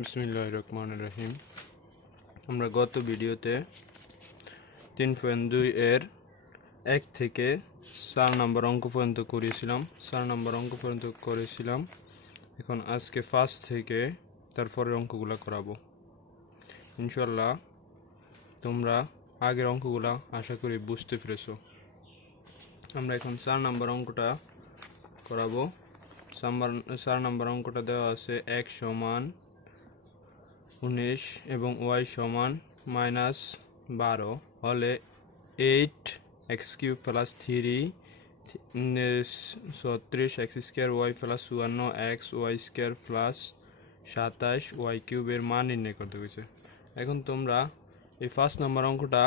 বিসমিল্লাহির রহমানির রহিম। আমরা গত ভিডিওতে 3.2 এর 1 থেকে 4 নম্বর অঙ্ক পর্যন্ত করেছিলাম। এখন আজকে 5 থেকে তারপরের অঙ্কগুলো করাবো ইনশাআল্লাহ। তোমরা আগের অঙ্কগুলো আশা করি বুঝতে পেরেছো। আমরা এখন 4 নম্বর অঙ্কটা করাবো। 4 নম্বর অঙ্কটা দেওয়া আছে x সমান 19 এবং y সমান -12 হলে 8x³ plus 3 36x² y plus 54xy² plus 27y³ এর মান নির্ণয় করতে হয়েছে। এখন তোমরা এই 5 নম্বর অঙ্কটা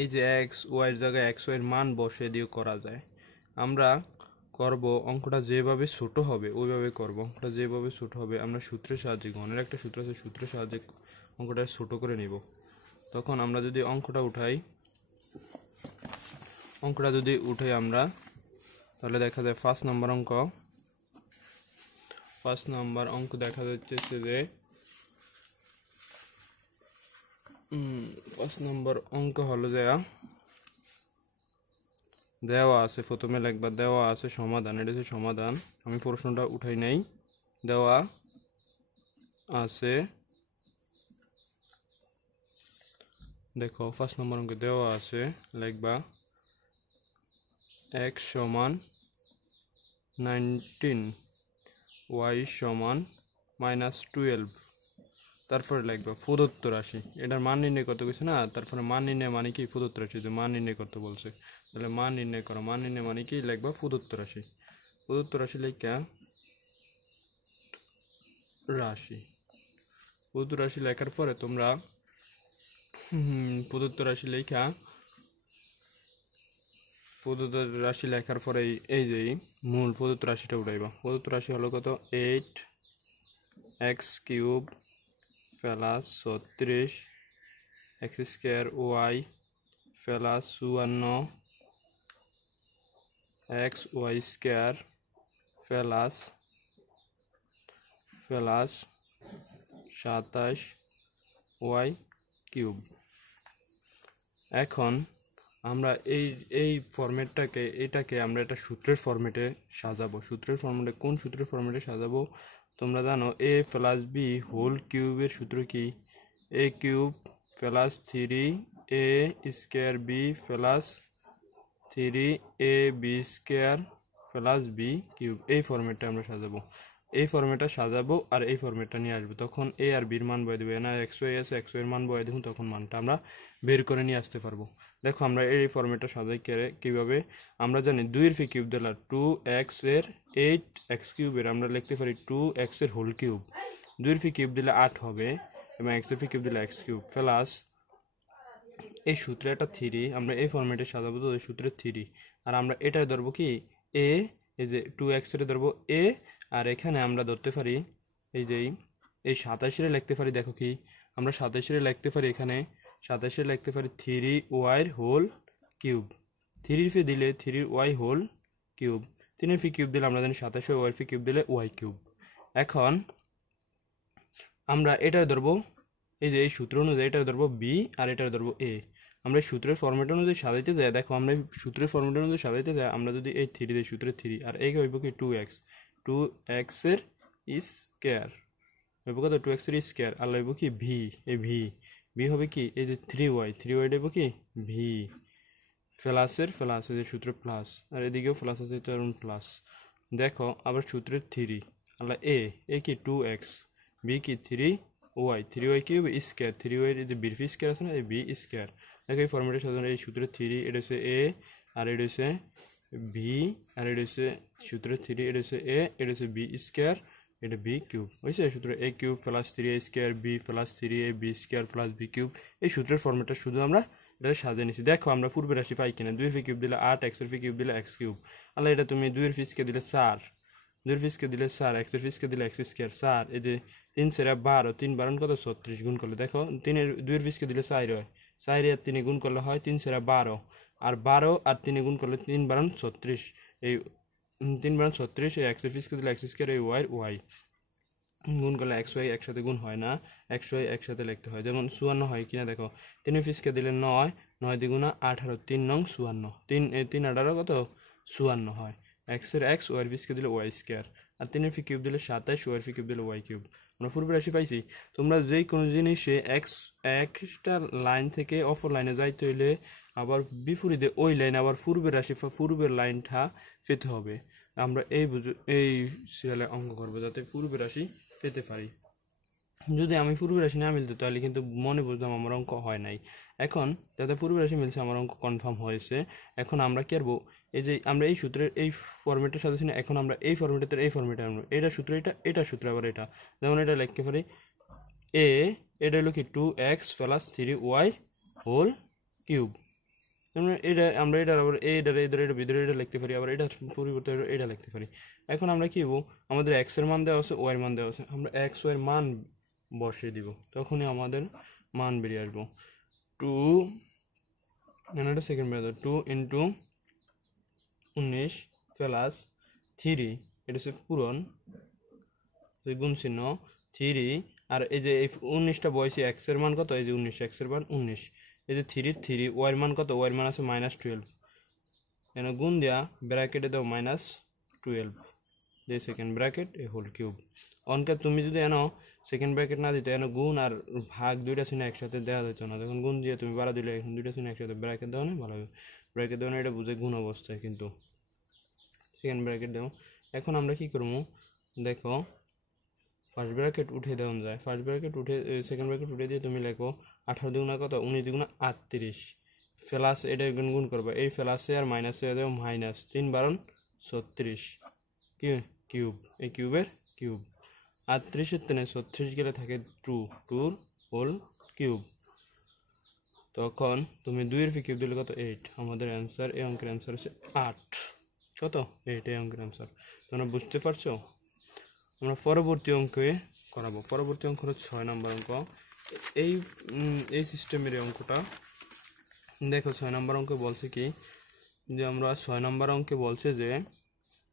এই যে x y এর জায়গায় x y এর মান বসিয়ে দিয়ে করা যায়। আমরা করব অঙ্কটা যেভাবে ছোট হবে ওইভাবে করব। অঙ্কটা যেভাবে ছোট হবে আমরা সূত্রের সাহায্যে, গণের একটা সূত্র আছে, সূত্রের সাহায্যে অঙ্কটা ছোট করে নিব। তখন আমরা যদি অঙ্কটা উঠাই আমরা, তাহলে দেখা যায় 5 নম্বর অঙ্ক দেখা যাচ্ছে যে 5 নম্বর অঙ্ক হলো দেওয়া আছে, প্রথমে লিখবা দেওয়া আছে সমাধান। এটা হচ্ছে সমাধান, আমি প্রশ্নটা উঠাই নাই। দেওয়া আছে, দেখো 5 নম্বর অঙ্কে দেওয়া আছে, লিখবা x সমান 19 y সমান -12। তারপরে লিখবা প্রদত্ত রাশি, এটার মান নির্ণয় করতে বলছে না। তারপরে মান নির্ণয় মানে কি? প্রদত্ত রাশি। যে মান নির্ণয় করতে বলছে তাহলে মান নির্ণয় করো। মান নির্ণয় মানে কি? লিখবা প্রদত্ত রাশি। প্রদত্ত রাশি লেখার পরে তোমরা প্রদত্ত রাশি লেখার পরে এই যে মূল প্রদত্ত রাশিটা উঠাইবা। প্রদত্ত রাশি হলো কত? 8x³ plus 36x² y plus 54xy² plus 27y³। এখন আমরা এই এটাকে আমরা একটা সূত্রের ফরম্যাটে সাজাবো। সূত্রের ফরম্যাটে, কোন সূত্রের ফরম্যাটে সাজাবো তোমরা জানো? a প্লাস বি হোল কিউবের সূত্র কি? a³ plus 3a² b plus 3ab² plus b³ এই ফরম্যাটটা আমরা সাজাবো। এই ফরম্যাটটা সাজাবো আর এই ফরম্যাটটা নিয়ে আসবো। তখন এ আর বির মান বয়ে দেবে না, xy আছে, xy এর মান বয়ে দেখুন, তখন মানটা আমরা বের করে নিয়ে আসতে পারবো। দেখো আমরা এই ফরম্যাটটা সাজাই কিভাবে। আমরা জানি 2 এর ফি কিউব দিলে 2x এর 8x³ এর আমরা লিখতে পারি 2x এর হোল কিউব। 2 এর ফি কিউব দিলে 8 হবে এবং x এর ফি কিউব দিলে x³ প্লাস এই সূত্রে একটা 3 আমরা এই ফরম্যাটে সাজাবো। তো এই সূত্রে 3 আর আমরা এটা ধরবো কি a, এই যে 2x এর ধরবো a, আর এখানে আমরা ধরতে পারি এই যে এই 27 এর লিখতে পারি। দেখো কি আমরা 27 এর লিখতে পারি, এখানে 27 এর লিখতে পারি 3y এর হোল কিউব। 3 এর ফি দিলে 3y হোল কিউব, 3 এর ফি কিউব দিলে আমরা জানি 27, y এর ফি কিউব দিলে y³। এখন আমরা এটা ধরবো এই যে এই সূত্র অনুযায়ী, এটা ধরবো b আর এটা ধরবো a। আমরা সূত্রের ফরম্যাট অনুযায়ী সাজাইতে যাই। দেখো আমরা সূত্রের ফরম্যাট অনুযায়ী সাজাইতে যাই, আমরা যদি এই 3 দিই সূত্রে 3 আর এই হইব কি 2x এর স্কয়ার হইব কত? 2x এর স্কয়ার আর হইব কি v। এই v হবে কি এই যে 3y হইব কি v প্লাসের প্লাস, এই যে সূত্র প্লাস, আর এদিকেও প্লাস আছে, কারণ প্লাস। দেখো আবার সূত্রের 3 আল্লাহ a কি 2x, b কি 3y³ স্কয়ার, 3y এর যে বির ফি স্কয়ার আছে না, এই b স্কয়ার। দেখো এই ফরম্যাটে সাজানো এই সূত্রের 3, এটা হচ্ছে a আর এটা হচ্ছে b, আর এটা হচ্ছে সূত্রের 3, এটা হচ্ছে a, এটা হচ্ছে b স্কয়ার, এটা b³ হয়েছে। সূত্র a³ plus 3a² b plus 3ab² plus b³ এই সূত্রের ফরম্যাটটা শুধু আমরা এটা সাজিয়ে নিচ্ছি। দেখো আমরা পূর্বের রাশি পাই কিনা। 2 এর ফি কিউব দিলে 8, x এর ফি কিউব দিলে x³ আল্লাহ এটা তুমি 2 এর ফিসকে দিলে 4, 2 এর ফিসকে দিলে 4, x এর ফিসকে দিলে x² 4, এই যে 3 4 12, 3 12 কত? 36 গুণ করলে দেখো 3 এর 2 এর ফিসকে দিলে 4 হয়, 4 আর 3 গুণ করলে হয় 3 4 12, আর 12 আর 3 গুণ করলে 3 12 36, এই 3 12 36, এই x এর ফিসকে দিলে x² এই y গুণ করলে এক্স ওয়াই একসাথে গুণ হয় না, এক্স ওয়াই একসাথে লিখতে হয়। যেমন 54 হয় কিনা দেখো, 3 পিসকে দিলে 9, 9 দ্বিগুণা 18, 3 নং 54, 3 18 কত 54 হয়। এক্সের এক্স, ওয়াই পিসকে দিলে ওয়াই স্কোয়ার, আর 3 ফি কিউব দিলে 27, ওয়াই ফি কিউব দিলে ওয়াই কিউব। আমরা পূর্বে রাশি পাইছি। তোমরা যে কোনো জিনিসে একটা লাইন থেকে অপর লাইনে যাইতে হইলে আবার বিপরীতে ওই লাইন আবার পূর্বের রাশি পূর্বের লাইনটা পেতে হবে। আমরা এই সিরিয়ালে অঙ্ক করবো যাতে পূর্বের রাশি পেতে পারি। যদি আমি পূর্ব রাশি না মিলতো তাহলে কিন্তু মনে বুঝতাম আমার অঙ্ক হয় নাই। এখন যাতে পূর্ব রাশি মিলছে আমার অঙ্ক কনফার্ম হয়েছে। এখন আমরা কি করবো, এই যে আমরা এই সূত্রের এই ফর্মেটের সাথে না, এখন আমরা এই ফর্মেটের এই ফর্মেটে আনবো। এটা সূত্র, এটা সূত্র, আবার এটা যেমন এটা লিখতে পারি এটা হলো কি 2x + 3y হোল কিউব। এটা আমরা এটা আবার এটা ভিতরে এটা লিখতে পারি, আবার এটা পরিবর্তে এটা লিখতে পারি। এখন আমরা কি হবো, আমাদের এক্স এর মান দেওয়া আছে, ওয়াই এর মান দেওয়া আছে, আমরা এক্স ওয়াই এর মান বসিয়ে দিব, তখনই আমাদের মান বেরিয়ে আসবো। 2 এটা সেকেন্ড মেথড, 2 × 19 + 3, এটা হচ্ছে পূরণ গুণ চিহ্ন 3, আর এই যে এই 19টা বয়সী এক্স এর মান কত, এই যে 19, এক্স এর মান 19, এই যে 3 ওয়াই এর মান কত, ওয়াই এর মান আছে -12, এখানে গুণ দেওয়া ব্র্যাকেটে দাও -12 দিয়ে সেকেন্ড ব্র্যাকেট এ হোল কিউব। অনকে তুমি যদি এনো সেকেন্ড ব্র্যাকেট না দিতে, এনো গুণ আর ভাগ দুইটা চিহ্ন একসাথে দেওয়া যেত না, যখন গুণ দিয়ে তুমি বাড়া দিলে এখন দুইটা চিহ্ন একসাথে ব্র্যাকেট দেওয়া না, ভালো হবে ব্র্যাকেট দেওয়া না, এটা বুঝে গুণ অবস্থায় কিন্তু সেকেন্ড ব্র্যাকেট দেও। এখন আমরা কি করবো দেখো, ফার্স্ট ব্র্যাকেট উঠে দেওয়া যায়, ফার্স্ট ব্র্যাকেট উঠে সেকেন্ড ব্র্যাকেট উঠে দিয়ে তুমি লেখো 18 দুগুণা কত, 19 দুগুণা 38, প্লাস এটা গুণ করবে, এই প্লাসে আর মাইনাসে দেবো -3 × 36 কিউব, এই কিউবের কিউব, 38 থেকে 36 গেলে থাকে 2 হোল কিউব। তখন তুমি 2 এর কিউব দিলে কত 8, আমাদের অ্যান্সার, এই অঙ্কের অ্যান্সার হচ্ছে 8, কত 8, এই অঙ্কের অ্যান্সার। তোমরা বুঝতে পারছো? আমরা পরবর্তী অঙ্কে করাবো, পরবর্তী অঙ্ক হচ্ছে 6 নম্বর অঙ্ক। এই সিস্টেমের অঙ্কটা দেখো, 6 নম্বর অঙ্কে বলছে কি, যে আমরা 6 নম্বর অঙ্কে বলছে যে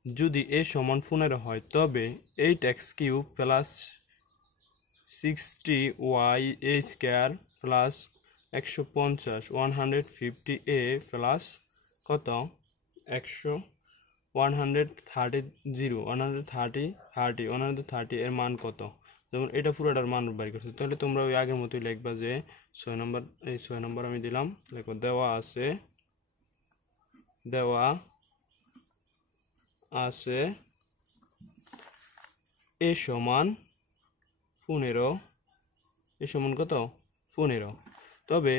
যদি a সমান 15 হয় তবে 8x³ + 60y² + 150 150a প্লাস কত 130 এর মান কত, যেমন এটা পুরোটার মান বের করছে। তাহলে তোমরা ওই আগের মতোই লিখবা যে 6 নম্বর আমি দিলাম, দেখো দেওয়া আছে a সমান 15, এ সমান কত 15, তবে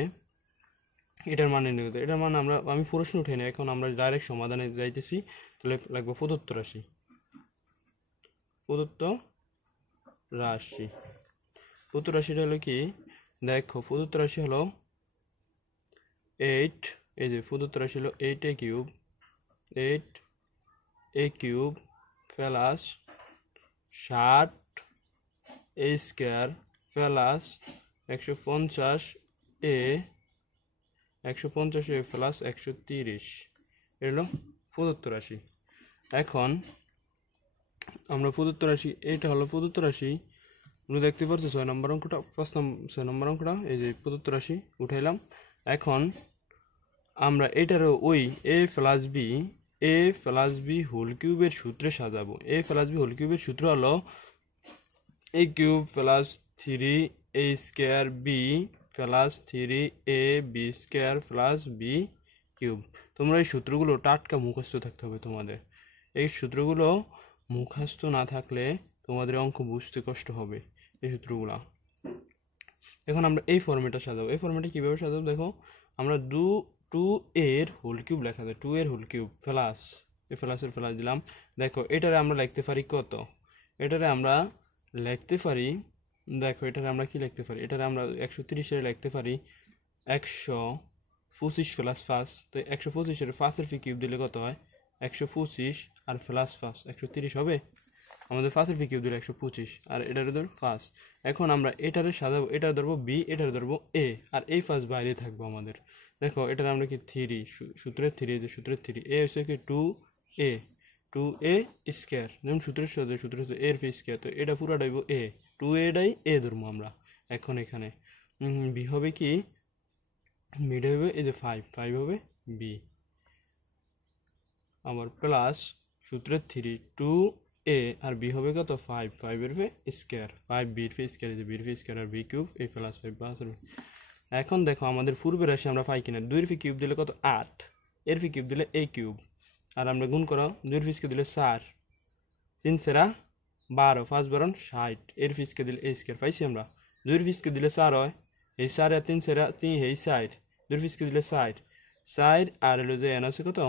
এটার মান নির্ণয় করতে, এটার মান আমি প্রশ্ন উঠে না, এখন আমরা ডাইরেক্ট সমাধানে যাইতেছি। তাহলে লাগবে প্রদত্ত রাশি, প্রদত্ত রাশিটা হলো কি, দেখো প্রদত্ত রাশি হলো 8, এই যে প্রদত্ত রাশি হলো 8a³ plus 60a² plus 150a plus 130, এটা হলো প্রদত্ত রাশি। এখন আমরা প্রদত্ত রাশি, এটা হলো প্রদত্ত রাশি, তুমি দেখতে পাচ্ছ 6 নম্বর অঙ্কটা, 6 নম্বর অঙ্কটা, এই যে প্রদত্ত রাশি উঠাইলাম। এখন আমরা এটারও ওই a প্লাস বি হোল কিউবের সূত্রে সাজাবো। a প্লাস বি হোল কিউবের সূত্র হলো a³ + 3a² b plus 3ab² plus b³ তোমরা এই সূত্রগুলো টাটকা মুখস্থ থাকতে হবে তোমাদের। এই সূত্রগুলো মুখস্থ না থাকলে তোমাদের অঙ্ক বুঝতে কষ্ট হবে এই সূত্রগুলা। এখন আমরা এই ফর্মেটটা সাজাবো। এই ফর্মেটে কীভাবে সাজাবো দেখো, আমরা 2 এর হোল কিউব লেখা যায়, 2 এর হোল কিউব প্লাস এই প্লাসের প্লাস দিলাম। দেখো এটারে আমরা লিখতে পারি কত, এটারে আমরা লিখতে পারি, দেখো এটারে আমরা কি লিখতে পারি, এটারে আমরা 130 এর লিখতে পারি 125 প্লাস 5, তো 125 এর 5 এর কিউব দিলে কত হয় 125 আর প্লাস 5 130 হবে। আমাদের 5 এর কিউব দিলে 125 আর এটারে ধর 5। এখন আমরা এটারে সাজাবো, এটা ধরবো বি, এটারে ধরবো এ, আর এই 5 বাইরে থাকবো আমাদের। দেখো এটার আমরা কি 3 সূত্রের 3, যে সূত্রের 3 এ হচ্ছে কি 2a 2a স্কোয়ার, যেমন সূত্র এর ফি স্কোয়ার, তো এটা পুরাটা হইব এ, 2aটাই এ ধরবো আমরা। এখন এখানে বি হবে কি, মিড হবে এই যে 5 হবে বি, আবার প্লাস সূত্রের 2a আর বি হবে কত 5 এর ফি স্কোয়ার, 5 বির ফি স্কোয়ার, এই যে বির ফি square R B cube a plus 5 plus. এখন দেখো আমাদের পূর্বের রাশি আমরা পাই কিনা, 2 এর ফি কিউব দিলে কত 8, এর ফি কিউব দিলে এ কিউব, আর আমরা গুণ করো 2 এর ফি স্কোয়ার দিলে 4, 3 সেরা 12, 5 বারণ 60, এর ফি স্কোয়ার দিলে এ স্কোয়ার পাইছি আমরা। 2 এর ফি স্কোয়ার দিলে 4 হয়, এই 4 আর 3 সেরা 3 এই 60, 2 এর ফি স্কোয়ার দিলে 4 আর হলো যে এন আছে কত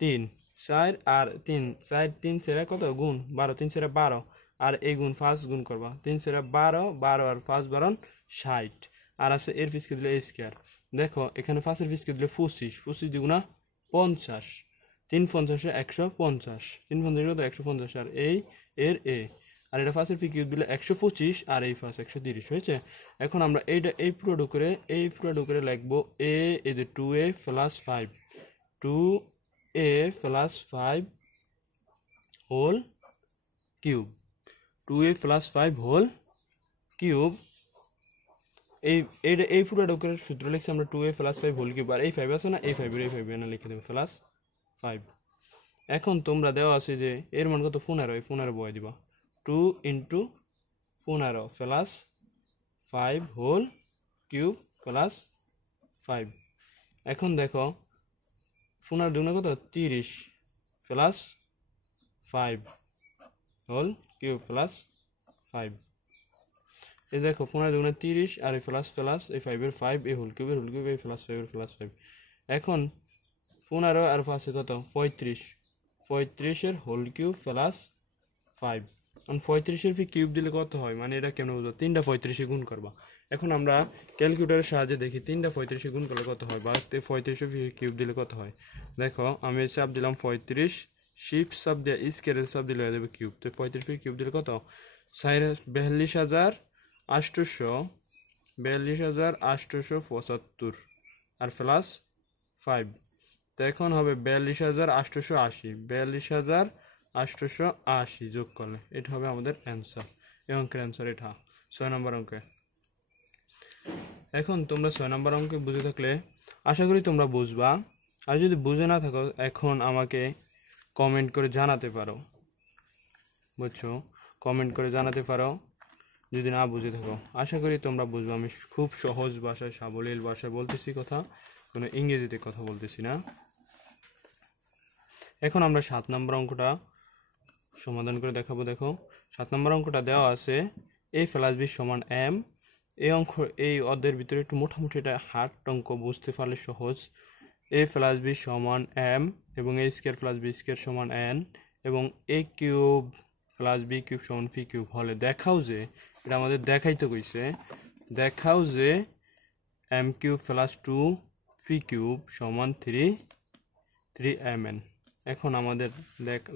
3, 4 আর 3, 4 3 সেরা কত গুণ 12, 3 সেরা 12, আর এই গুণ 5 গুণ করবা, 3 সেরা 12, 12 আর 5 বারণ 60, আর আছে এর ফি স্কোয়ার দিলে এ স্কোয়ার। দেখো এখানে 5 এর ফি স্কোয়ার দিলে 25, 25 দ্বিগুণা 50, 3 50 150, 3 50 কত 150, আর এই এর এ, আর এটা 5 এর ফি কিউব দিলে 125, আর এই 5 130 হয়েছে। এখন আমরা এইটা এই পুরো করে লিখবো এ, এই যে 2a plus 5, 2a plus 5 whole cube, 2a plus 5 whole cube. এই পুরোটা করে সূত্র লিখছি আমরা 2a প্লাস 5 হোল কিউব, আর এই 5 আছে না, এই 5 না লিখে দেবে প্লাস 5। এখন তোমরা দেওয়া আছে যে এর মান কত 15, এই 15 বয় দিবা, 2 into 15 plus 5 whole cube plus 5। এখন দেখো 15 দুগুণে কত 30 প্লাস 5 হোল কিউব প্লাস 5। এই দেখো 15 দুগুণে 30, আর এই প্লাস প্লাস এই 5 এর 5, এই হোল কিউব এই প্লাস 5 এর প্লাস 5। এখন 15 আর 5 কত 35, 35 এর হোল কিউব প্লাস 5। এখন 35 এর ফি কিউব দিলে কত হয়, মানে এটা কেমন বুঝবো, 3টা 35 গুণ করবা। এখন আমরা ক্যালকুলেটরের সাহায্যে দেখি 3টা 35 গুণ করলে কত হয়, বা 35 এর ফি কিউব দিলে কত হয়। দেখো আমি চাপ দিলাম 35, শিফট চাপ দিয়ে স্কোয়ারের চাপ দিলে হয়ে যাবে কিউব, তো 35 ফি কিউব দিলে কত 42,875 আর প্লাস 5, তো এখন হবে 42,880, 42,880 যোগ করলে এটা হবে আমাদের অ্যান্সার। এই অঙ্কের অ্যান্সার এটা 6 নম্বর অঙ্কে। এখন তোমরা 6 নম্বর অঙ্কে বুঝে থাকলে আশা করি তোমরা বুঝবা, আর যদি বুঝে না থাকো এখন আমাকে কমেন্ট করে জানাতে পারো, বুঝছো, কমেন্ট করে জানাতে পারো যদি না বুঝে থাকো। আশা করি তোমরা বুঝবে, আমি খুব সহজ ভাষায় সাবলীল ভাষায় বলতেছি কথা, কোনো ইংরেজিতে কথা বলতেছি না। এখন আমরা 7 নম্বর অঙ্কটা সমাধান করে দেখাবো। দেখো 7 নম্বর অঙ্কটা দেওয়া আছে a প্লাস b সমান m। এই অধ্যায়ের ভিতরে একটু মোটামুটি এটা হার্ড অঙ্ক, বুঝতে পারলে সহজ। a প্লাস b সমান m এবং a square plus b square সমান n এবং a cube plus b cube সমান ফি কিউব হলে দেখাও যে, এটা আমাদের দেখাইতে কইছে, দেখাও যে m কিউব প্লাস 2 ফি কিউব সমান 3mn। এখন আমাদের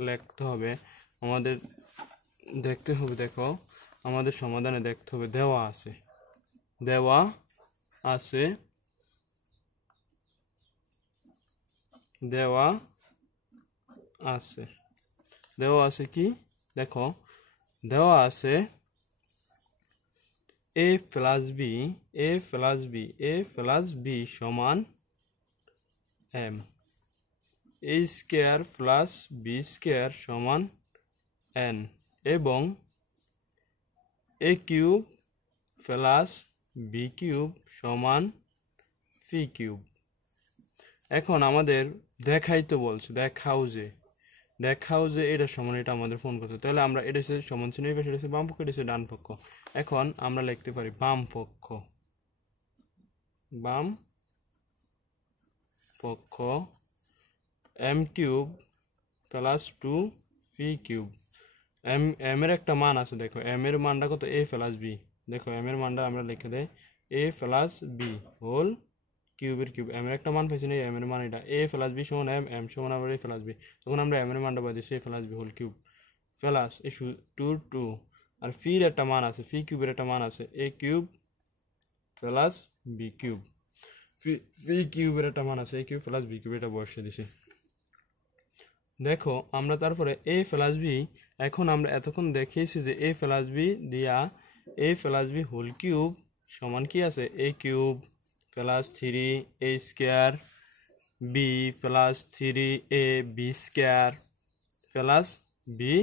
লিখতে হবে, আমাদের দেখতে হবে, দেখো আমাদের সমাধানে দেখতে হবে দেওয়া আছে দেওয়া আছে কি, দেখো দেওয়া আছে a প্লাস b সমান m, a square plus b square সমান n এবং a cube plus b cube সমান ফি কিউব। এখন আমাদের দেখাইতে বলছে, দেখাও যে এটা সমান, এটা আমাদের ফোন করতে, তাহলে আমরা এটা সমান চিহ্ন, এটা হচ্ছে বাম পক্ষ, এটা হচ্ছে ডান পক্ষ। এখন আমরা লিখতে পারি বাম পক্ষ m কিউব প্লাস 2 ফি কিউব। m এর একটা মান আছে, দেখো m এর মানটা কত a প্লাস b, দেখো m এর মানটা আমরা লিখে দেই a প্লাস b হোল কিউবের কিউব। m এর একটা মান পাইছি না, m এর মান এটা, a প্লাস b সমান m সমান আমরা a প্লাস b, তখন আমরা m এর মানটা পাই দিচ্ছি a plus b whole cube plus এই 2 আর ফির একটা মান আছে, ফি কিউবের একটা মান আছে a cube plus b cube, ফি কিউবের একটা মান আছে a cube plus b cube, এটা বসিয়ে দিছি। দেখো আমরা তারপরে a প্লাস বি, এখন আমরা এতক্ষণ দেখিয়েছি যে a প্লাস বি দিয়া a plus B whole cube সমান কি আছে a cube plus 3 a square B plus 3 a B square plus B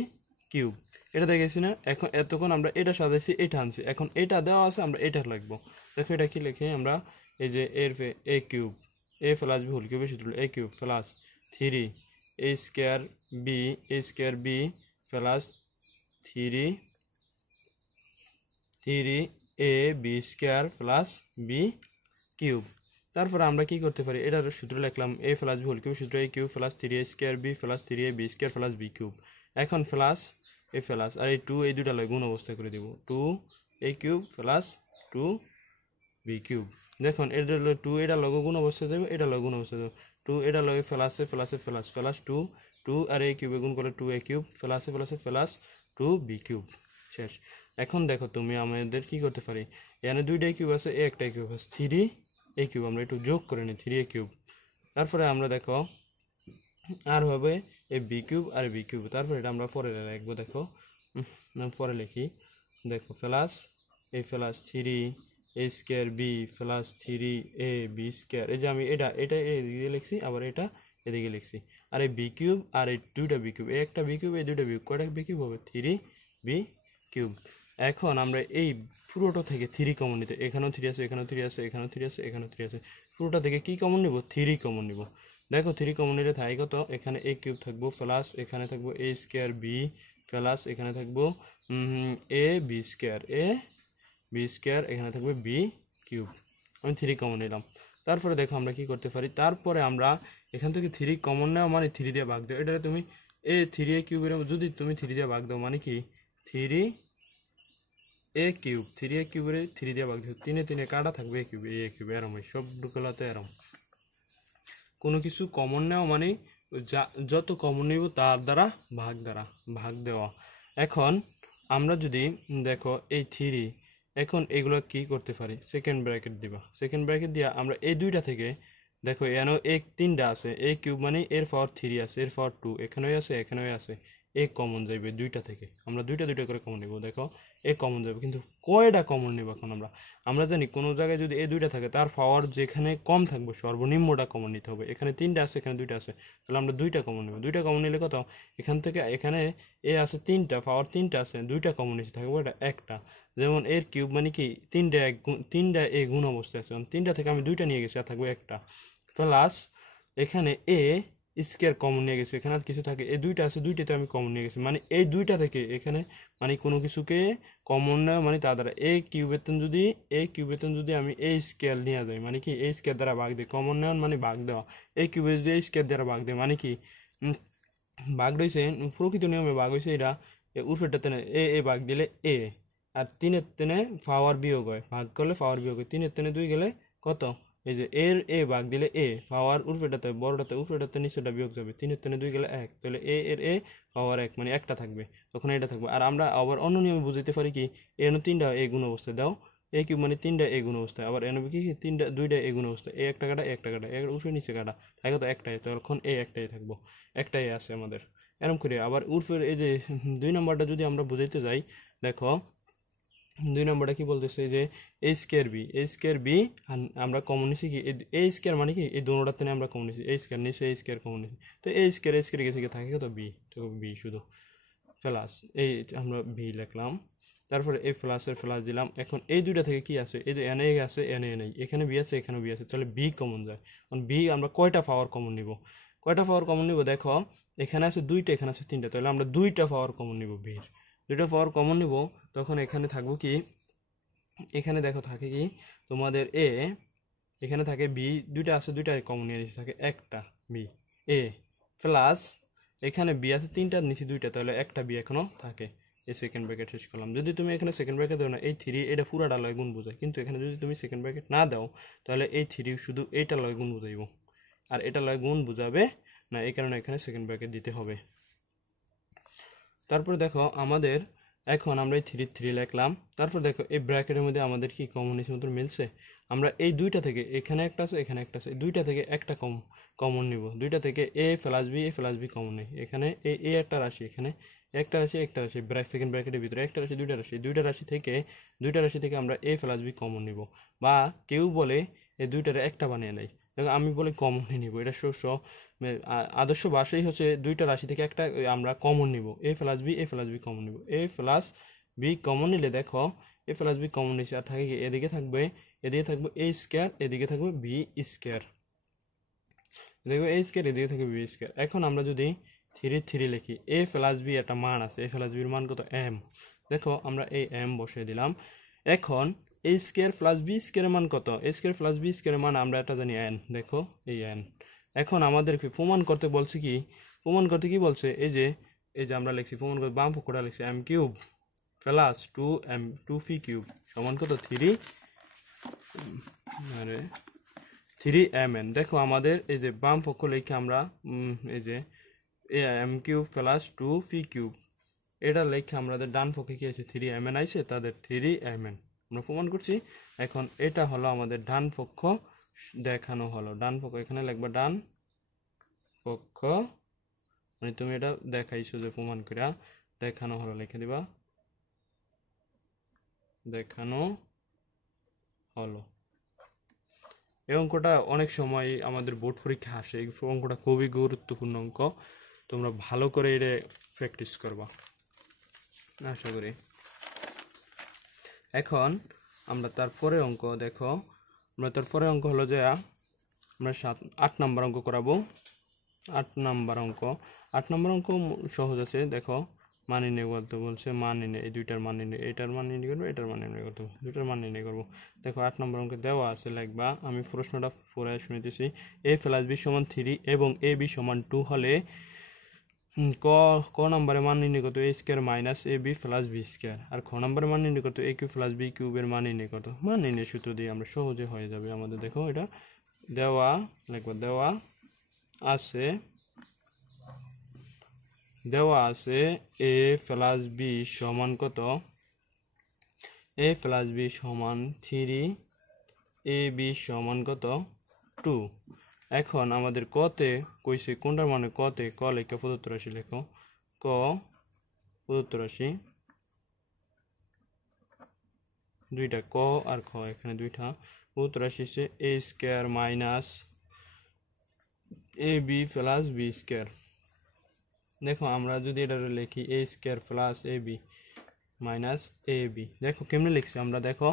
cube. এটা দেখেছি না? এখন এতক্ষণ আমরা এটা সাজাইছি, এটা আনছি, এখন এটা দেওয়া আছে, আমরা এটা লিখবো। দেখো এটা কি লিখি আমরা, এই যে এর a cube a plus B whole কিউবের সূত্র a cube plus 3 a square B plus 3 a B square plus B cube. তারপরে আমরা কি করতে পারি, এটার সূত্র লিখলাম a plus B whole cube সূত্র a cube plus 3 a square B plus 3 a B square plus B cube. এখন প্লাস এ প্লাস আর এই 2 এই দুটা লয় গুণ অবস্থা করে দেব, 2 a cube plus 2 B cube. দেখুন এটা 2 এটা লগ গুণ অবস্থা দেব, এটা লগ গুণ অবস্থা দেব, 2 এটা লগে প্লাসে প্লাসে প্লাস প্লাস 2 আর a কিউবে গুণ করে 2 a কিউব প্লাসে প্লাসে প্লাস 2 বি কিউব। শেষ। এখন দেখো তুমি আমাদের কি করতে পারি, এখানে দুইটা কিউব আছে, একটা কিউব আছে, 3 a কিউব আমরা একটু যোগ করে নিই, 3 a কিউব। তারপরে আমরা দেখো আর হবে এ বি কিউব আর বি কিউব, তারপরে এটা আমরা পরে লিখবো। দেখো পরে লিখি, দেখো plus A plus 3 a square B plus 3 a B square. এই যে আমি এটা এটা এদিকে লিখছি, আবার এটা এদিকে লিখছি, আর এই বি কিউব আর এই দুইটা বি কিউব, একটা বি কিউব এই দুইটা বি কিউব, কয়টা বি কিউব হবে 3 বি কিউব। এখন আমরা এই পুরোটা থেকে 3 কমন নিতে, এখানেও 3 আছে, এখানেও 3 আছে, এখানেও 3 আছে, এখানেও 3 আছে, পুরোটা থেকে কি কমন নিব, 3 কমন নিব। দেখো 3 কমন নিলে থাকে কত, এখানে a কিউব থাকবো প্লাস এখানে থাকবো a স্কোয়ার বি প্লাস এখানে থাকবো a বি স্কোয়ার এখানে থাকবে বি কিউব। আমি 3 কমন নিলাম। তারপরে দেখো আমরা কি করতে পারি, তারপরে আমরা এখান থেকে 3 কমন নেওয়া মানে 3 দিয়ে ভাগ দাও, এটা তুমি এ 3 a কিউবের যদি তুমি 3 দিয়ে ভাগ দাও মানে কি 3 a কিউব, 3 a কিউবের 3 দিয়ে ভাগ দাও, 3 3 কাটা থাকবে a কিউব এরম, সব ঢুকলাতে এরম। কোনো কিছু কমন নেওয়া মানে যত কমন নিব তার দ্বারা ভাগ দেওয়া। এখন আমরা যদি দেখো এই 3, এখন এগুলো কি করতে পারি, সেকেন্ড ব্র্যাকেট দিবা, সেকেন্ড ব্র্যাকেট দিয়া আমরা এই দুইটা থেকে দেখো এখানেও এক 3টা আছে, a কিউব মানে এর পাওয়ার 3 আছে, এর পাওয়ার 2 এখানেও আছে, এখানেও আছে, এ কমন যাবে দুইটা থেকে, আমরা দুইটা করে কমন নিব। দেখো এ কমন যাবে, কিন্তু কয়টা কমন নিব এখন আমরা জানি কোনো জায়গায় যদি এই দুইটা থাকে তার পাওয়ার যেখানে কম থাকবে সর্বনিম্নটা কমন নিতে হবে। এখানে 3টা আছে, এখানে 2টা আছে, তাহলে আমরা 2টা কমন নেব। 2টা কমন নিলে কত, এখান থেকে এখানে এ আছে 3টা, পাওয়ার 3টা আছে, 2টা কমন নিতে থাকবে এটা একটা। যেমন এর কিউব মানে কি 3টা এ গুণ অবস্থায় আছে, 3টা থেকে আমি 2টা নিয়ে গেছি আর থাকবে একটা, প্লাস এখানে এ স্কোয়ার কমন নিয়ে গেছে, এখানে আর কিছু থাকে, এই 2টা আছে, 2টাতে আমি কমন নিয়ে গেছি, মানে এই 2টা থেকে এখানে মানে কোনো কিছুকে কমন নেওয়া মানে তার দ্বারা এ কিউবেতন যদি আমি এ স্কোয়ার নিয়ে যাই মানে কি এ স্কোয়ার দ্বারা ভাগ দিই, কমন নেওয়ার মানে ভাগ দেওয়া, এই কিউবে যদি এ স্কোয়ার দ্বারা ভাগ দেয় মানে কি ভাগ রয়েছে প্রকৃত নিয়মে ভাগ হয়েছে এটা উর্ফেরটাতে এ ভাগ দিলে এ, আর 3-এর তেনে পাওয়ার বিয়োগ হয়, ভাগ করলে পাওয়ার বিয়োগ হয়, 3-এর তেনে 2 গেলে কত, এই যে এর এ ভাগ দিলে এ পাওয়ার উর্ফেটাতে উপরেটাতে নিচেটা বিয়োগ যাবে, 3-এর তেনে 2 গেলে 1, তাহলে এর এ পাওয়ার 1 মানে একটা থাকবে, তখন এটা থাকবে। আর আমরা আবার অন্য নিয়মে বুঝাইতে পারি কি, এন 3টা এ গুণ অবস্থায় দাও, এ কিউব মানে 3টা এ গুণ অবস্থায়, আবার এন কি 2টা এ গুণ অবস্থায়, এ একটা কাটা উপরে নিচে কাটা থাকে তো একটাই, তখন এ একটাই থাকবো, একটাই আছে আমাদের। এরকম করে আবার উর্ফের এই যে 2 নম্বরটা যদি আমরা বুঝাইতে যাই, দেখো 2 নম্বরটা কি বলতেছে যে এ স্কোয়ার বি আমরা কমন নিছি কি এ স্কোয়ার মানে কি এই দোনোটার থেকে আমরা কমন নিছি, এ স্কোয়ার নিচে এ স্কোয়ার কমন নিছি, তো এ স্কোয়ার গেছে কি থাকে কত বি, তো বি শুধু প্লাস এই আমরা বি লিখলাম, তারপরে এই প্লাসের প্লাস দিলাম। এখন এই দুইটা থেকে কি আছে, এই যে এন এ আছে, এন এ নেই, এখানে বি আছে, এখানে বি আছে, তাহলে বি কমন যায়। কারণ বি আমরা কয়টা পাওয়ার কমন নিব, দেখো এখানে আছে 2টা, এখানে আছে 3টা, তাহলে আমরা 2টা পাওয়ার কমন নিব, বির 2টা পাওয়ার কমন নিব। তখন এখানে থাকবো কি, এখানে দেখো থাকে কি তোমাদের এ, এখানে থাকে বি, 2টা আছে, 2টা কমন নিয়ে নিচে থাকে একটা বি এ, প্লাস এখানে বি আছে 3টা নিচে 2টা, তাহলে একটা বি এখনো থাকে। এই সেকেন্ড ব্র্যাকেট শেষ করলাম। যদি তুমি এখানে সেকেন্ড ব্র্যাকেট দাও না, এই 3 এটা পুরাটা লয় গুণ বোঝায়, কিন্তু এখানে যদি তুমি সেকেন্ড ব্র্যাকেট না দাও তাহলে এই 3 শুধু এইটা লয় গুণ বোঝাইব, আর এটা লয় গুণ বোঝাবে না, এই কারণে এখানে সেকেন্ড ব্র্যাকেট দিতে হবে। তারপরে দেখো আমাদের এখন আমরা এই 3 3 লিখলাম, তারপর দেখো এই ব্র্যাকেটের মধ্যে আমাদের কি কমন হিসেবে মতো মিলছে। আমরা এই দুইটা থেকে, এখানে একটা আছে এখানে একটা আছে, দুইটা থেকে একটা কমন নিব, দুইটা থেকে এ প্লাস বি কমন নেই। এখানে এ একটা রাশি, এখানে একটা রাশি সেকেন্ড ব্র্যাকেটের ভিতরে একটা রাশি দুইটা রাশি থেকে আমরা এ প্লাস বি কমন নিব, বা কেউ বলে এই দুইটারে একটা বানিয়ে নেয়। দেখো আমি বলি কমনই নিব, এটা আদর্শ ভাষাই হচ্ছে দুইটা রাশি থেকে একটা আমরা কমন নিব, এ প্লাস বি কমন নিব। এ প্লাস বি কমন নিলে দেখো এ প্লাস বি কমন নিচ্ছে, আর থাকে কি এদিকে থাকবে এ স্কোয়ার, এদিকে থাকবে বি স্কোয়ার, দেখো এ স্কোয়ার, এদিকে থাকবে বি স্কোয়ার। এখন আমরা যদি 3 3 লিখি, এ প্লাস বি একটা মান আছে, এ প্লাস বির মান কত এম, দেখো আমরা এই এম বসিয়ে দিলাম। এখন এ স্কোয়ার প্লাস বি স্কোয়ারের মান কত, এ স্কোয়ার প্লাস বি স্কোয়ারের মান আমরা একটা জানি এন, দেখো এই এন। এখন আমাদেরকে প্রমাণ করতে বলছে কি, কি বলছে, এই যে আমরা লিখছি প্রমাণ করতে, বাম পক্ষটা লিখছি এম কিউব প্লাস 2 ফি কিউব সমান কত 3 এম এন। দেখো আমাদের এই যে বাম পক্ষ লিখে আমরা এই যে এম কিউব প্লাস 2 ফি কিউব, এটা লিখে আমাদের ডান পক্ষে কি আছে 3 এম এন আইছে, তাদের 3 এম এন আমরা প্রমাণ করছি। এখন এটা হলো আমাদের ডান পক্ষ দেখানো হলো, ডান পক্ষ এখানে লিখবা ডান পক্ষ, মানে তুমি এটা দেখাইছো যে প্রমাণ করে দেখানো হলো, লিখে দিবা দেখানো হলো। এই অঙ্কটা অনেক সময় আমাদের বোর্ড পরীক্ষা আসে, এই অঙ্কটা খুবই গুরুত্বপূর্ণ অঙ্ক, তোমরা ভালো করে এটা প্র্যাকটিস করবা আশা করি। এখন আমরা তারপরে অঙ্ক দেখো, আমরা তারপরে অঙ্ক হলো যে আমরা 8 নাম্বার অঙ্ক করাবো। 8 নাম্বার অঙ্ক সহজ আছে। দেখো মান নির্ণয় করতে বলছে, মান নির্ণয়, এই দুইটার মান নির্ণয়, এটার মান নির্ণয় করবো, এটার মান নির্ণয় করতে হবে, দুইটার মান নির্ণয় করবো। দেখো 8 নম্বর অঙ্কে দেওয়া আছে, লিখবা, আমি প্রশ্নটা পড়ে শুনিতেছি। এ প্লাস বি সমান 3 এবং এ বি সমান 2 হলে ক নম্বরে মান নির্ণয় করতো এ square minus A B plus b square, আর খ নম্বরে মান নির্ণয় করতো এ কিউ প্লাস বি কিউবের মান নির্ণয় করতো। মান নির্ণয় সূত্র দিয়ে আমরা সহজে হয়ে যাবে আমাদের। দেখো এটা দেওয়া, লিখবা দেওয়া আছে এ প্লাস বি সমান কত, এ প্লাস বি সমান 3, এ বি সমান কত 2। এখন আমাদের কতে কইছে কোনটার মানে কতে, ক লেখা প্রদত্ত রাশি লেখো, ক প্রদত্ত রাশি দুইটা, ক আর খ এখানে দুইটা প্রদত্ত রাশি হচ্ছে এ square minus A B plus b square. দেখো আমরা যদি এটা লিখি এ square plus A B minus A B, দেখো কেমনে লিখছি আমরা, দেখো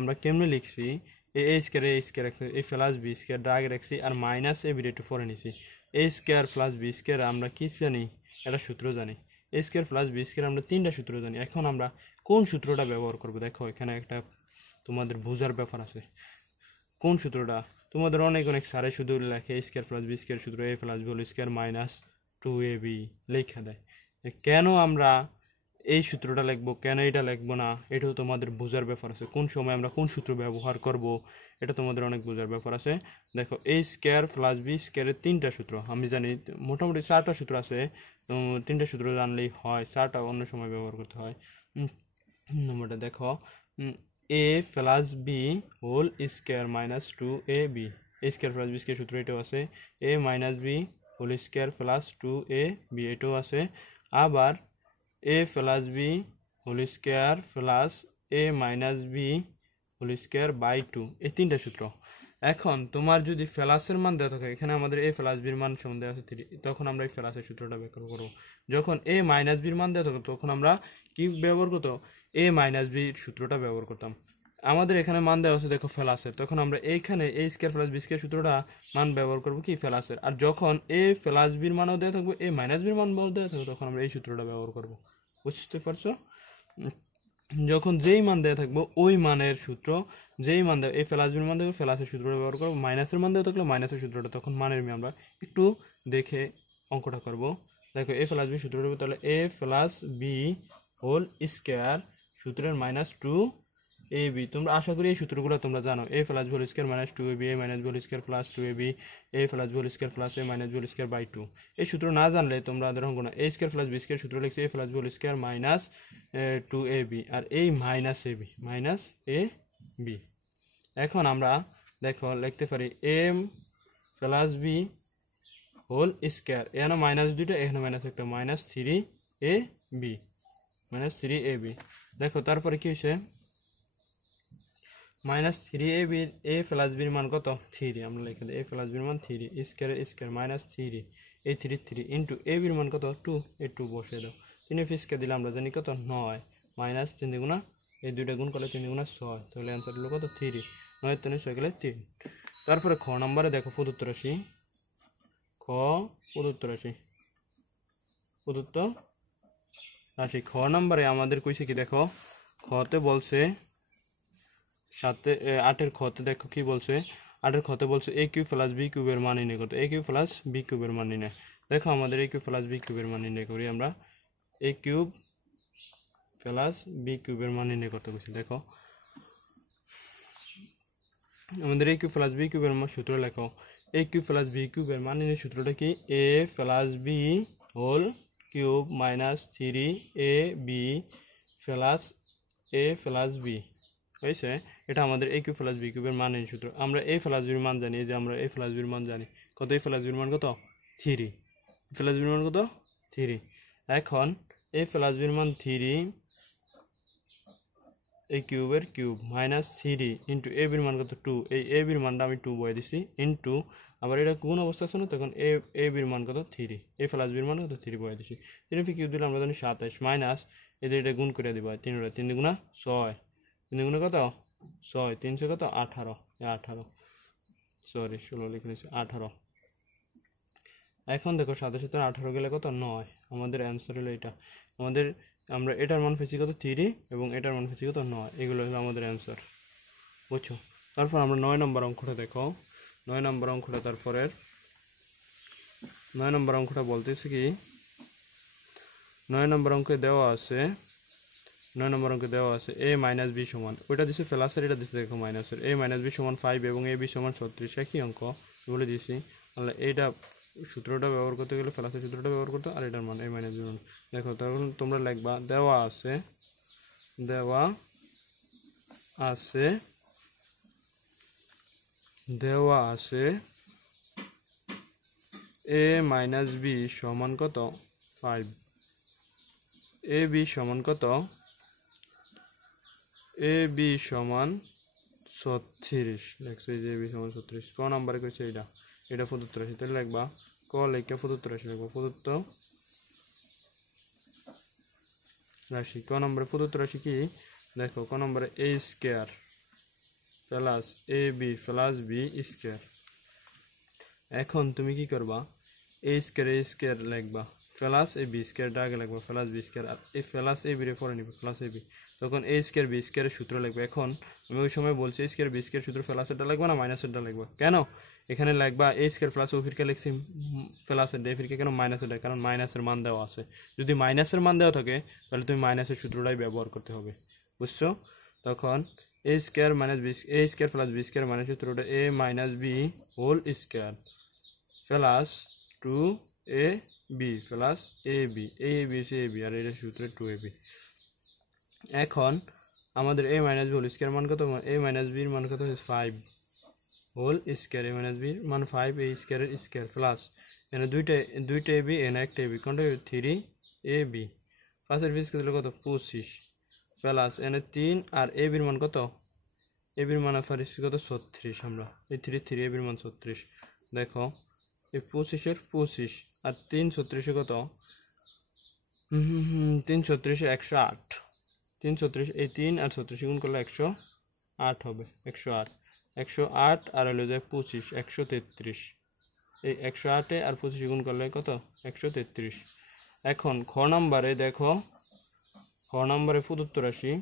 আমরা কেমনে লিখছি, এ স্কোয়ার এ প্লাস বি স্কোয়ার আগে রাখছি, আর মাইনাস এ বি একটু পরে নিছি। এ স্কোয়ার প্লাস বি স্কোয়ার আমরা কি জানি, একটা সূত্র জানি, এ স্কোয়ার প্লাস বি স্কোয়ার আমরা 3টা সূত্র জানি। এখন আমরা কোন সূত্রটা ব্যবহার করব, দেখো এখানে একটা তোমাদের বোঝার ব্যাপার আছে। কোন সূত্রটা তোমাদের অনেক স্যারে শুধু লেখে a square plus b square সূত্র, a plus B whole square minus 2ab লেখা দেয়। কেন আমরা এই সূত্রটা লিখবো, কেন এটা লিখবো না, এটাও তোমাদের বোঝার ব্যাপার আছে। কোন সময় আমরা কোন সূত্র ব্যবহার করব, এটা তোমাদের অনেক বোঝার ব্যাপার আছে। দেখো এ স্কোয়ার প্লাস বি স্কোয়ারের 3টা সূত্র আমি জানি, মোটামুটি 4টা সূত্র আছে, 3টা সূত্র জানলেই হয়, 4টা অন্য সময় ব্যবহার করতে হয়। নম্বরটা দেখো, a plus B whole square minus 2ab, a square plus b square সূত্র এটাও আছে, a minus B whole square plus 2ab এটাও আছে, আবার a plus B whole square plus a minus B whole square by 2, এই 3টা সূত্র। এখন তোমার যদি প্লাসের মান দেওয়া থাকে, এখানে আমাদের এ প্লাস বির মান সমান দেওয়া আছে 3, তখন আমরা এই প্লাসের সূত্রটা ব্যবহার করবো। যখন এ মাইনাস বির মান দেওয়া থাকে তখন আমরা কি ব্যবহার করতো, এ মাইনাস বির সূত্রটা ব্যবহার করতাম। আমাদের এখানে মান দেওয়া আছে দেখো প্লাসের, তখন আমরা এইখানে এ স্কোয়ার প্লাস বি স্কোয়ার সূত্রটা মান ব্যবহার করবো কি প্লাসের, আর যখন এ প্লাস বির মানও দেওয়া থাকবে, এ মাইনাস বির মান দেওয়া থাকবে, তখন আমরা এই সূত্রটা ব্যবহার করবো। বুঝতে পারছো? যখন যেই মান দেওয়া থাকবো ওই মানের সূত্র, যেই মান দেওয়া, এ প্লাস বির মান দেবে প্লাসের সূত্রটা ব্যবহার করবো, মাইনাসের মান দেওয়া থাকলে মাইনাসের সূত্রটা, তখন মানের আমরা একটু দেখে অঙ্কটা করবো। দেখো এ প্লাস বি সূত্রটা হবে, তাহলে a plus B whole square সূত্রের মাইনাস 2 এ বি। তোমরা আশা করি এই সূত্রগুলো তোমরা জানো। A plus B whole square minus 2ab a minus B whole square plus 2ab a plus B whole square plus a minus B whole square by 2। এই সূত্র না জানলে তোমরা ধরো না a square plus B square সূত্র লিখছে a plus B whole square minus 2ab আর এই minus ab minus A B. এখন আমরা দেখো লিখতে পারি M plus B whole square, এখানে মাইনাস দুইটা এখানে মাইনাস একটা, মাইনাস 3ab মাইনাস 3ab। দেখো তারপরে কি হয়েছে মাইনাস 3ab এ প্লাস বির মান কত 3, আমরা লিখে দিই এ প্লাস বির মান 3 স্কয়ার স্কয়ার মাইনাস 3 এই 3 ইন্টু এ বির মান কত 2, এই 2 বসে দাও। 3 ফিসকে দিলে আমরা জানি কত 9 মাইনাস 3 গুণা এই দুইটা গুণ করলে 3 গুণা 6, তাহলে অ্যান্সার হলো কত 3, 9 3 6 গেলে 3। তারপরে খ নম্বরে দেখো প্রদত্ত রাশি, খ প্রদত্ত রাশি প্রদত্ত রাশি খ নম্বরে আমাদের কইছে কি দেখো খতে বলছে 8 খতে দেখো কি বলছে 8 খতে বলছে a কিউব প্লাস b কিউবের মান নির্ণয় করতে, a কিউব প্লাস b কিউবের মান নির্ণয়। দেখো আমাদের a কিউব প্লাস b কিউবের মান নির্ণয় করি আমরা, a কিউব প্লাস b কিউবের মান নির্ণয় করতে বলছি। দেখো আমাদের a কিউব প্লাস b কিউবের মান সূত্র লেখো, a কিউব প্লাস b কিউবের মান নির্ণয় সূত্রটা কি a plus b whole cube minus 3ab plus a plus b হয়েছে। এটা আমাদের a কিউব প্লাস b কিউবের মান নির্ণয় সূত্র। আমরা a প্লাস b এর মান জানি, যে আমরা a প্লাস b এর মান জানি কত, a প্লাস b এর মান কত 3, প্লাস b এর মান কত 3। এখন a প্লাস b এর মান 3 এই কিউবের কিউব মাইনাস 3 ইন্টু এ বির মান কত 2, এই এ বির মানটা আমি 2 বয়ে দিছি ইন্টু আবার এটা কোন অবস্থা আছে না, তখন এ বির মান কত 3, এ প্লাস বির মান কত 3 বয়ে দিছি। 3 কিউব দিলে আমরা জানি 27 মাইনাস এদের এটা গুণ করে দিব 3 গুণা 6, 3 গুণা কত 6, 300 কত 18, 18 সরি 16 লিখে নিয়েছি 18। এখন দেখো 27 সাথে 18 গেলে কত 9, আমাদের অ্যান্সার হলো এটা। আমাদের আমরা এটার মান পেয়েছি কত 3 এবং এটার মান পেয়েছি কত 9, এগুলো হলো আমাদের অ্যান্সার, বুঝছো। তারপর আমরা 9 নম্বর অঙ্কটা দেখো, 9 নম্বর অঙ্কটা তারপরে 9 নম্বর অঙ্কটা বলতেছে কি 9 নম্বর অঙ্কে দেওয়া আছে 9 নম্বর অঙ্কে দেওয়া আছে a মাইনাস বি সমান, ওইটা দিছে প্লাসের, এটা দিছে দেখো মাইনাসের, a মাইনাস বি সমান 5 এবং a বি সমান 36, একই অঙ্ক বলে দিয়েছি। তাহলে এইটা সূত্রটা ব্যবহার করতে গেলে প্লাসের সূত্রটা ব্যবহার করতে, আর এটার মান a মাইনাস বি মান। দেখো তখন তোমরা লিখবা দেওয়া আছে a মাইনাস বি সমান কত 5, a বি সমান কত, a বি সমান 36 লেখছে, যে বি সমান 36। ক নাম্বারে কইছে এটা প্রদত্ত রাশি, তাহলে লিখবা ক লেখা প্রদত্ত রাশি লিখবা, প্রদত্ত রাশি। ক নম্বরে প্রদত্ত রাশি কি দেখো, ক নম্বরে a square plus a B plus B square. এখন তুমি কি করবা a স্কয়ার লিখবা প্লাস এ বি স্কয়ারটা আগে লিখবা প্লাস বি স্কয়ার, আর এই প্লাস এ বি রে পরে নিবা প্লাস এ বি, তখন a স্কয়ার বি স্কয়ারের সূত্র লিখবা। এখন আমি ওই সময় বলছি a স্কয়ার বি স্কয়ার সূত্র প্লাসেরটা লিখবা না মাইনাসেরটা লিখবা, কেন এখানে লিখবা a স্কয়ার প্লাস ও ফিরকে লিখছি প্লাসের ডে ফিরকে, কেন মাইনাসেরটা, কারণ মাইনাসের মান দেওয়া আছে। যদি মাইনাসের মান দেওয়া থাকে তাহলে তুমি মাইনাসের সূত্রটাই ব্যবহার করতে হবে, বুঝছো। তখন a square minus B, a square plus B square মানে সূত্রটা a minus B whole square plus 2ab plus ab, ab সে ab আর এটা সূত্রে 2ab। এখন আমাদের a minus B whole square মান কত, a মাইনাস বি এর মান কত 5 whole square, a minus B এর মান 5 a স্কয়ার এর স্কয়ার প্লাস এখানে দুইটা ab এখানে একটা ab, কোনটা 3ab প্লাসের ফিস দিলে কত 25 প্লাস এখানে 3 আর ab এর মান কত, ab এর মান ফারিস কত 36, আমরা এই 3 ab এর মান 36। দেখো এই 25 25 আর 3 36 কত 3 36 108, 3 36 এই 3 আর 36 গুণ করলে 108 হবে, 108 আর হলো যায় 25 133, এই 108 আর 25 গুণ করলে কত 133। এখন খ নম্বরে দেখো, খ নম্বরে প্রদত্ত রাশি,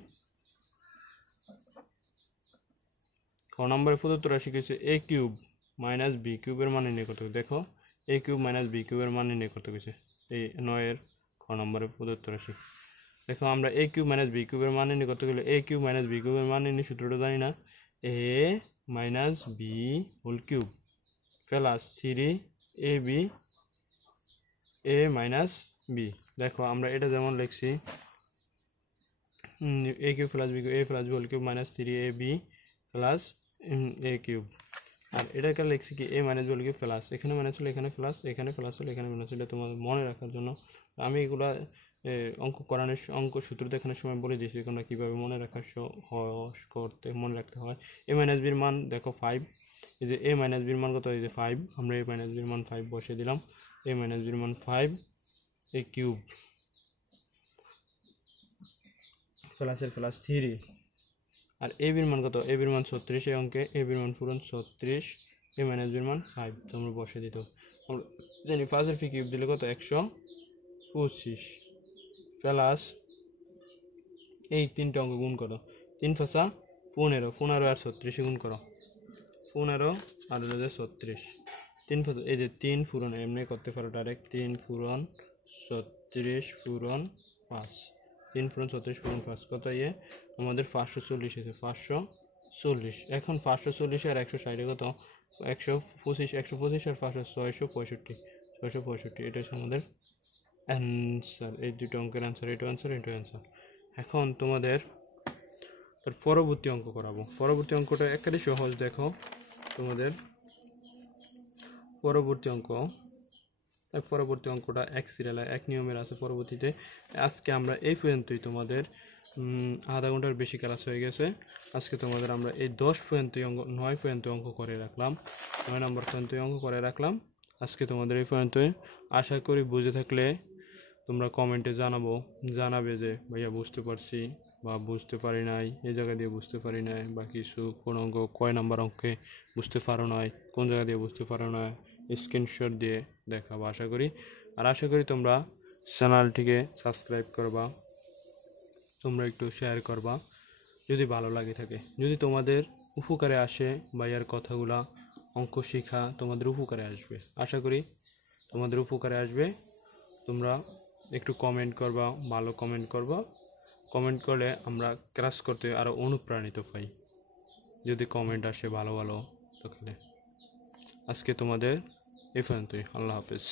খ নম্বরে প্রদত্ত রাশি কিছু a কিউব মাইনাস বি কিউবের মান নির্ণয় করতে হবে। দেখো a কিউব মাইনাস বি কিউবের মান নির্ণয় করতে গেছে এই 9 এর খ নম্বরে প্রদত্ত রাশি। দেখো আমরা a কিউব মাইনাস b কিউবের মান নির্ণয় করতে গেলে a কিউব মাইনাস b কিউবের মান নির্ণয় সূত্রটা জানি না, a minus b whole cube plus 3ab a minus b। দেখো আমরা এটা যেমন লিখছি a cube plus b cube a plus b whole cube minus 3ab plus a cube, আর এটাকে লিখছি কি a minus b whole cube plus, এখানে মাইনাস হলে এখানে প্লাস, এখানে প্লাস হলে এখানে মাইনাস হলে, তোমাদের মনে রাখার জন্য আমি এগুলা অঙ্ক সূত্র দেখানোর সময় বলে দিয়েছি তোমরা কীভাবে মনে রাখার মনে রাখতে হয়। a মাইনাস বির মান দেখো 5, এই যে a মাইনাস বির মান কত, এই যে 5, আমরা a মাইনাস বির মান 5 বসিয়ে দিলাম, a মাইনাস বির মান 5 a কিউব প্লাসের প্লাস 3, আর a বির মান কত, a বির মান 36, এই অঙ্কে a বির মান পুরন 36, a মাইনাস বির মান 5 তোমরা বসিয়ে দিত। আমরা জানি 5 এর ফি কিউব দিলে কত 125 প্লাস এই তিনটা অঙ্ক গুণ করো, 3 5 15, 15 আর 36 গুণ করো, 15 আর 36, 3 5 এই যে 3 পূরণ এমনি করতে পারো ডাইরেক্ট, 3 পূরণ 36 পূরণ 5, 3 পূরণ 36 পূরণ 5 কত, আমাদের 540 এসেছে, 540। এখন 540 আর 160 কত, 125, 125 আর 500 665, এটা হচ্ছে আমাদের অ্যান্সার। এই দুটো অঙ্কের অ্যান্সার, এটা অ্যান্সার। এখন তোমাদের পরবর্তী অঙ্ক করাবো। পরবর্তী অঙ্কটা একেবারে সহজ। দেখো তোমাদের পরবর্তী অঙ্কটা এক সিরিয়ালে এক নিয়মের আছে। পরবর্তীতে আজকে আমরা এই পর্যন্তই, তোমাদের আধা ঘন্টার বেশি ক্লাস হয়ে গেছে। আজকে তোমাদের আমরা এই 10 পর্যন্ত অঙ্ক 9 পর্যন্ত অঙ্ক করে রাখলাম, 9 নম্বর পর্যন্ত অঙ্ক করে রাখলাম আজকে তোমাদের এই পর্যন্তই। আশা করি বুঝে থাকলে তোমরা কমেন্টে জানাবে যে ভাইয়া বুঝতে পারছি বা বুঝতে পারি নাই, এই জায়গা দিয়ে বুঝতে পারি নাই, বা কিছু কোন অঙ্ক কয় নাম্বার অঙ্কে বুঝতে পারো নাই, কোন জায়গা দিয়ে বুঝতে পারো না, স্ক্রিনশট দিয়ে দেখাবো আশা করি তোমরা চ্যানেলটিকে সাবস্ক্রাইব করবা, তোমরা একটু শেয়ার করবা যদি ভালো লাগে থাকে, যদি তোমাদের উপকারে আসে ভাইয়ার কথাগুলা, অঙ্ক শেখা তোমাদের উপকারে আসবে, আশা করি তোমাদের উপকারে আসবে। তোমরা একটু কমেন্ট করবা, ভালো কমেন্ট করবা, কমেন্ট করলে আমরা ক্লাস করতে আরও অনুপ্রাণিত পাই, যদি কমেন্ট আসে ভালো তাহলে। আজকে তোমাদের এই পর্যন্তই, আল্লাহ হাফেজ।